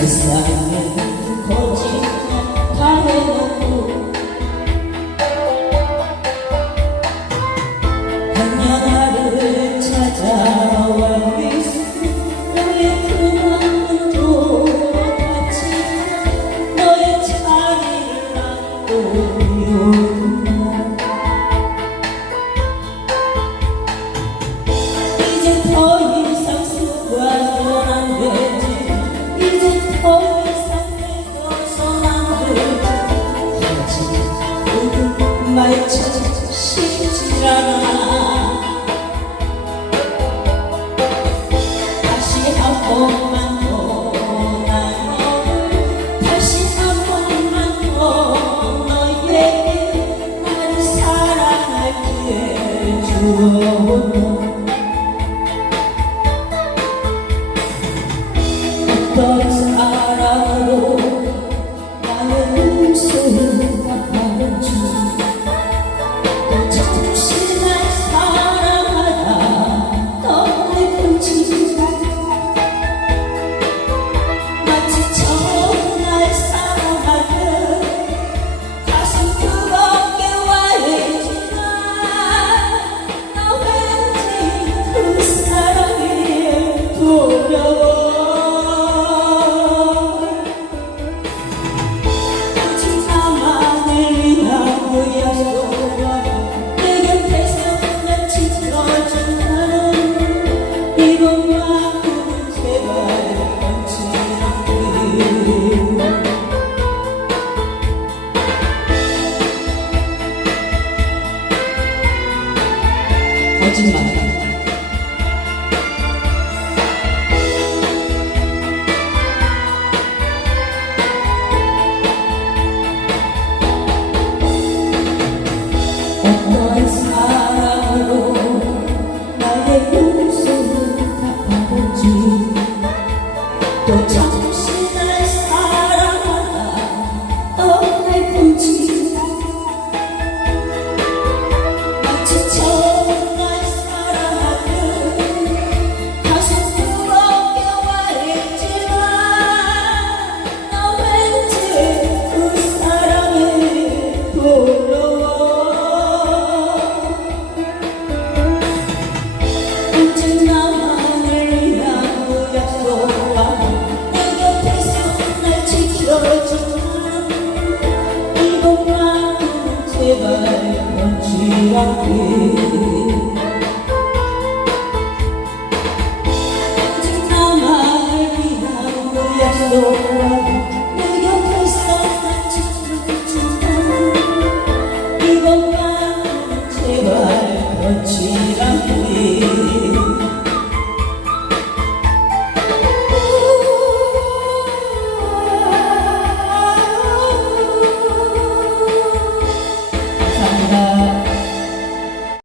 세상에 거짓말 다 해놓고 한여하를 찾아와 있어 너의 그 마음은 돌아갔지 너의 자리를 안고 이제 더 이상 수고하선 안되 하지만 말처럼 쉽지 않아 다시 한 번만 더난 너를 다시 한 번만 더 너에게 나를 사랑할 기회 주어. 어떤 사랑으로 나의 목소리를 갚아 거짓말. 어떤 사랑으로 나의 목숨을 갚아보지 또잠 제